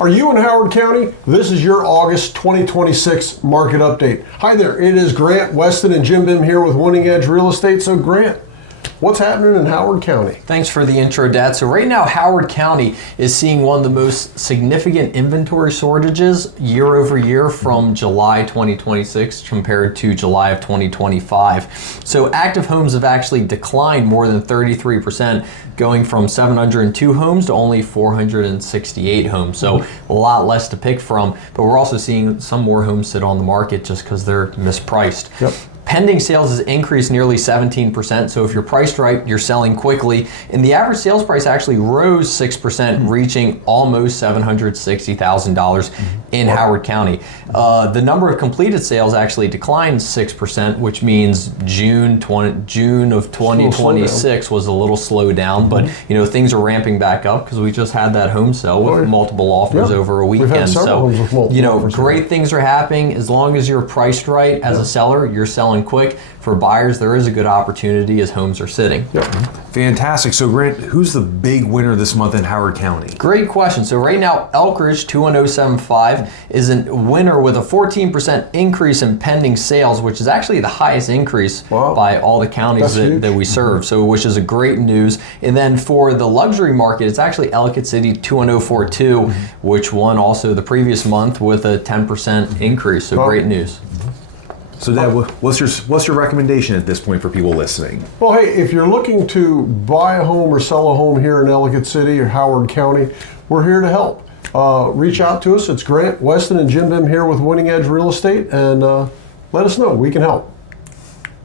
Are you in Howard County? This is your August 2026 market update. Hi there, it is Grant, Weston, and Jim Bim here with Winning Edge Real Estate. So Grant, what's happening in Howard County? Thanks for the intro, Dad. So right now, Howard County is seeing one of the most significant inventory shortages year over year from July 2026 compared to July of 2025. So active homes have actually declined more than 33%, going from 702 homes to only 468 homes. So a lot less to pick from, but we're also seeing some more homes sit on the market just because they're mispriced. Yep. Pending sales has increased nearly 17%, so if you're priced right, you're selling quickly. And the average sales price actually rose 6%, reaching almost $760,000 in Howard County. The number of completed sales actually declined 6%, which means June of 2026 was a little slowed down, but things are ramping back up because we just had that home sale with multiple offers over a weekend. We've had several homes with multiple offers. Great things are happening. As long as you're priced right as a seller, you're selling quick. For buyers, there is a good opportunity as homes are sitting. Yep. Fantastic. So Grant, who's the big winner this month in Howard County? Great question. So right now, Elkridge 21075 is a winner with a 14% increase in pending sales, which is actually the highest increase by all the counties that we serve. So which is a great news. And then for the luxury market, it's actually Ellicott City 21042, which won also the previous month with a 10% increase. So great news. So Dad, what's your recommendation at this point for people listening? Well, hey, if you're looking to buy a home or sell a home here in Ellicott City or Howard County, we're here to help. Reach out to us. It's Grant, Weston, and Jim Bim here with Winning Edge Real Estate, and let us know. We can help.